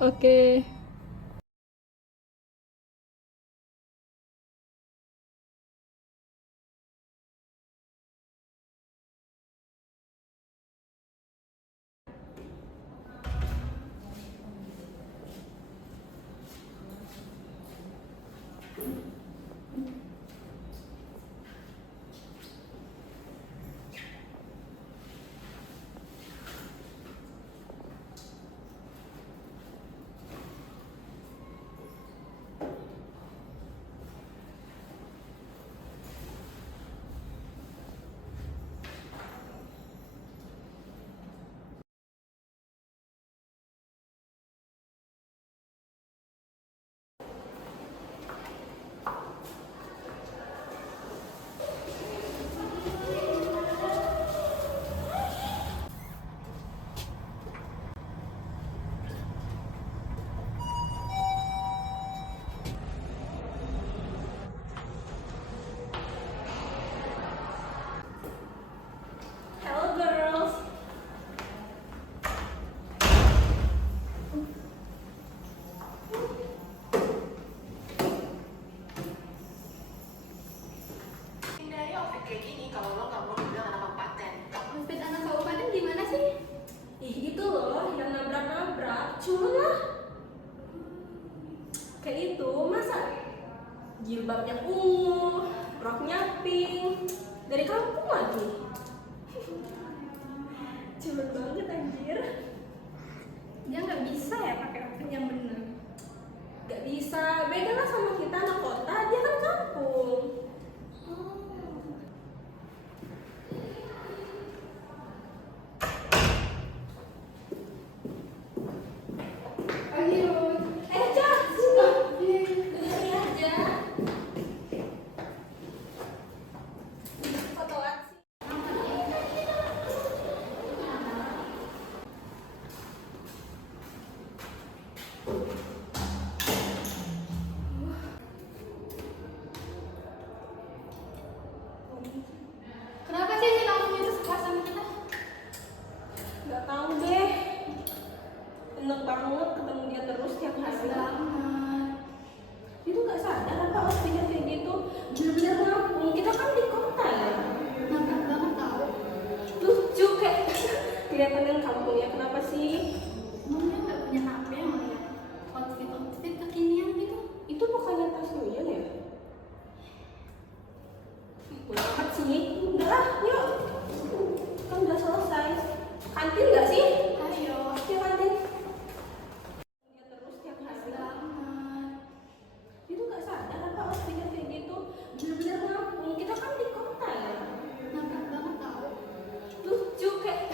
Oke. Hello girls. Hindari outfit kayak gini kalau lo nggak mau dibilang anak kabupaten. Outfit anak kabupaten gimana sih? Ih gitu loh, yang nabrak-nabrak, culun lah. Kayak itu, masa jilbabnya ungu, roknya pink, dari kampung lagi. Culun banget anjir. Dia nggak bisa ya pakai outfit yang bener. Gak bisa, beda lah sama kita anak kota, dia kan kampung. Ayo, Jah, sini. Dengerin aja. Fotoan sih. Kenapa sih si kamu itu suka sama kita? Gak tahu deh. Enak banget ketemu dia terus tiap hari. Banget. Dia tuh gak sadar apa outfitnya kayak gitu. Bener-bener ngampung. Kita kan di kota ya. Mantap banget tau. Lucu kayak kelihatan kampungnya. Kenapa sih? Emangnya nggak punya HP yang ngeliat outfit kekinian gitu? Itu bukannya tas Nuyan ya? Udah amat sih. Udah lah, yuk. Kan udah selesai. Kantin gak sih? Ayo. Yuk kantin. Dia terus tiap hari. Banget. Dia tuh gak sadar apa outfitnya kayak gitu. Bener-bener ngampung. Kita kan di kota ya. Mantap banget tau. Lucu kayak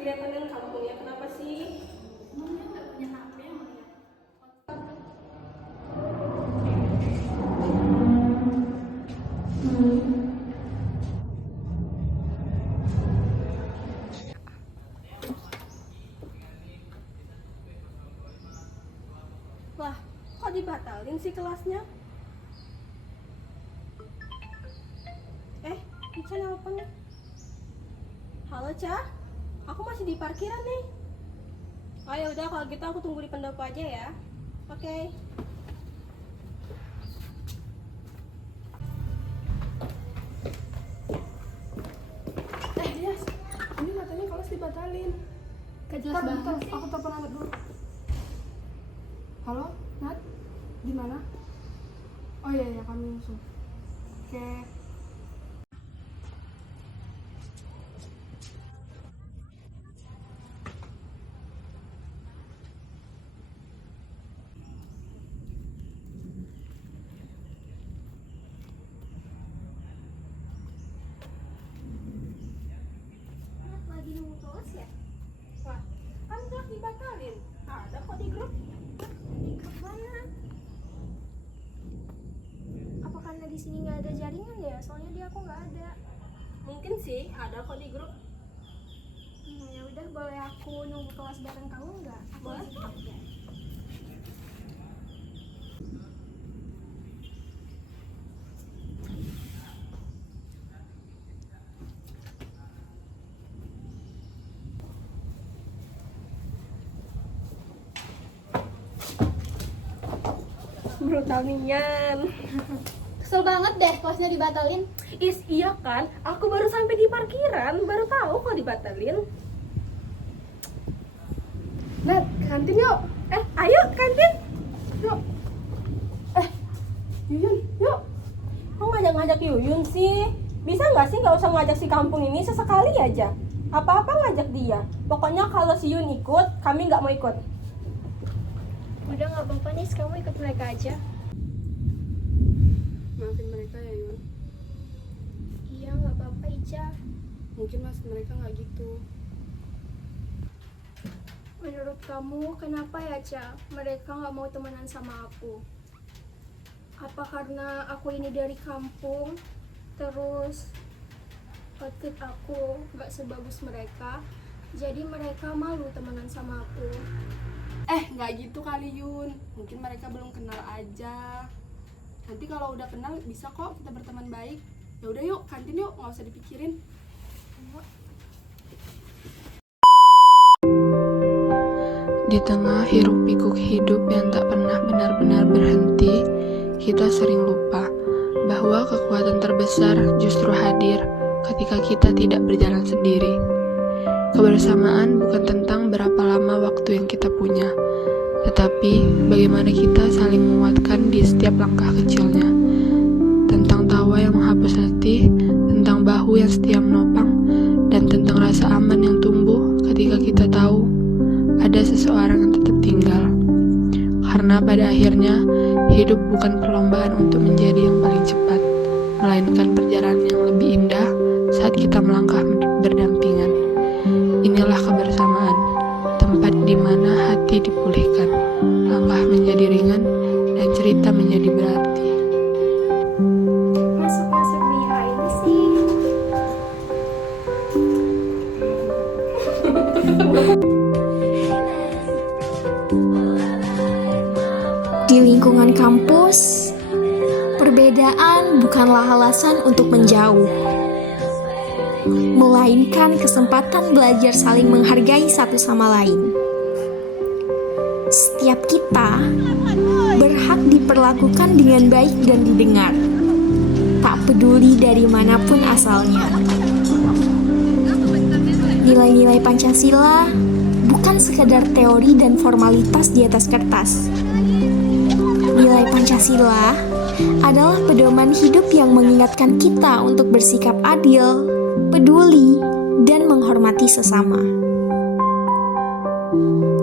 kelihatan kampungnya. Kenapa sih? Emangnya nggak punya HP yang ngeliat outfit. Lah, kok dibatalin sih kelasnya? Ica nelpon nih. Halo, Ca. Aku masih di parkiran nih. Oh ya udah, kalau gitu aku tunggu di pendopo aja ya. Oke. Yes, ini katanya kelas dibatalin. Gak jelas banget sih. Aku telepon Nat dulu. Halo, Nat? Di mana? Oh iya, kami langsung. Oke. Lagi nunggu kelas ya? Wah, kan kelas dibatalin. Ada kok di grup. Di grup mana? Apa karena di sini nggak ada jaringan ya? Soalnya di aku nggak ada. Mungkin sih ada kok di grup. Ya udah, boleh aku nunggu kelas bareng kamu nggak? Aku Boleh izin kok. aja. brutalian. Kesel banget deh kelasnya dibatalin. Iya kan, aku baru sampai di parkiran, baru tahu kalau dibatalin. Nat, ke kantin yuk. Ayo kantin. Yuk. Yuyun, yuk. Kok ngajak-ngajak Yuyun sih? Bisa nggak sih nggak usah ngajak si kampung ini sesekali aja? Apa-apa ngajak dia. Pokoknya kalau si Yun ikut, kami nggak mau ikut. Udah nggak apa-apa nih, kamu ikut mereka aja. Maafin mereka ya, Yun. Iya nggak apa-apa Ica. Mungkin maksud mereka nggak gitu. Menurut kamu kenapa ya Ca? Mereka nggak mau temenan sama aku? Apa karena aku ini dari kampung, terus outfit aku nggak sebagus mereka, jadi mereka malu temenan sama aku? Nggak gitu kali, Yun. Mungkin mereka belum kenal aja. Nanti kalau udah kenal bisa kok kita berteman baik. Ya udah yuk, kantin yuk, nggak usah dipikirin. Di tengah hiruk-pikuk hidup yang tak pernah benar-benar berhenti, kita sering lupa bahwa kekuatan terbesar justru hadir ketika kita tidak berjalan sendiri. Kebersamaan bukan tentang berapa lama waktu yang kita punya, tetapi bagaimana kita saling menguatkan di setiap langkah kecilnya. Tentang tawa yang menghapus letih, tentang bahu yang setia menopang, dan tentang rasa aman yang tumbuh ketika kita tahu ada seseorang yang tetap tinggal. Karena pada akhirnya, hidup bukan perlombaan untuk menjadi yang paling cepat, melainkan perjalanan yang lebih indah saat kita melangkah berdampingan. Inilah kebersamaan, tempat di mana hati dipulihkan, langkah menjadi ringan, dan cerita menjadi berarti. Masuk-masuk behind the scene. Di lingkungan kampus, perbedaan bukanlah alasan untuk menjauh, melainkan kesempatan belajar saling menghargai satu sama lain. Setiap kita berhak diperlakukan dengan baik dan didengar, tak peduli dari manapun asalnya. Nilai-nilai Pancasila bukan sekedar teori dan formalitas di atas kertas. Nilai Pancasila adalah pedoman hidup yang mengingatkan kita untuk bersikap adil, peduli, dan menghormati sesama.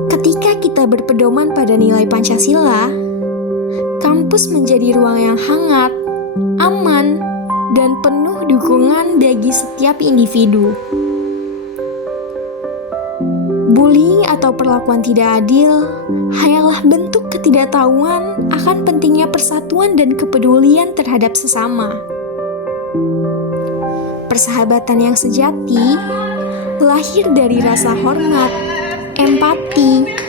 Ketika kita berpedoman pada nilai Pancasila, kampus menjadi ruang yang hangat, aman, dan penuh dukungan bagi setiap individu. Bullying atau perlakuan tidak adil hanyalah bentuk ketidaktahuan akan pentingnya persatuan dan kepedulian terhadap sesama. Persahabatan yang sejati lahir dari rasa hormat, empati,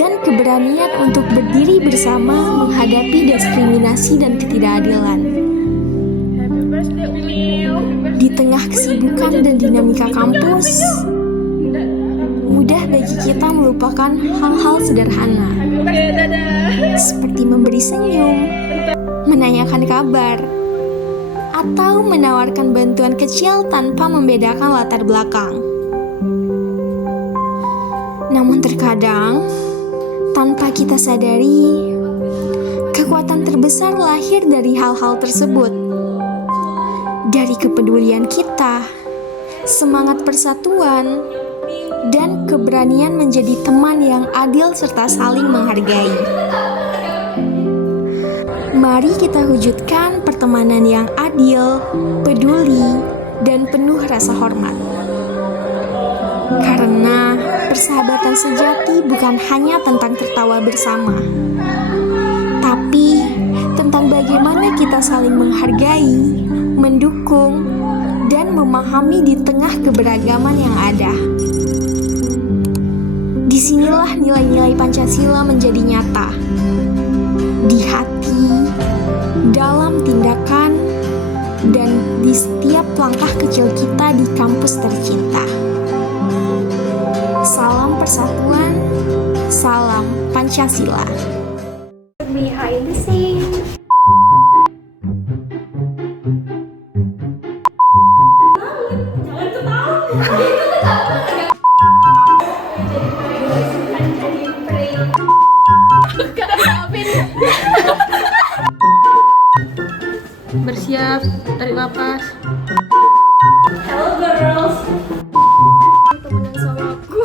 dan keberanian untuk berdiri bersama menghadapi diskriminasi dan ketidakadilan. Di tengah kesibukan dan dinamika kampus, mudah bagi kita melupakan hal-hal sederhana, seperti memberi senyum, menanyakan kabar, atau menawarkan bantuan kecil tanpa membedakan latar belakang. Namun terkadang, tanpa kita sadari, kekuatan terbesar lahir dari hal-hal tersebut. Dari kepedulian kita, semangat persatuan, dan keberanian menjadi teman yang adil serta saling menghargai. Mari kita wujudkan pertemanan yang adil, peduli, dan penuh rasa hormat. Karena persahabatan sejati bukan hanya tentang tertawa bersama, tapi tentang bagaimana kita saling menghargai, mendukung, dan memahami di tengah keberagaman yang ada. Disinilah nilai-nilai Pancasila menjadi nyata, di hati, dalam tindakan, dan di setiap langkah kecil kita di kampus tercinta. Salam persatuan, salam Pancasila. Behind the scene. bersiap tarik napas. Hello girls. Temenan sama aku.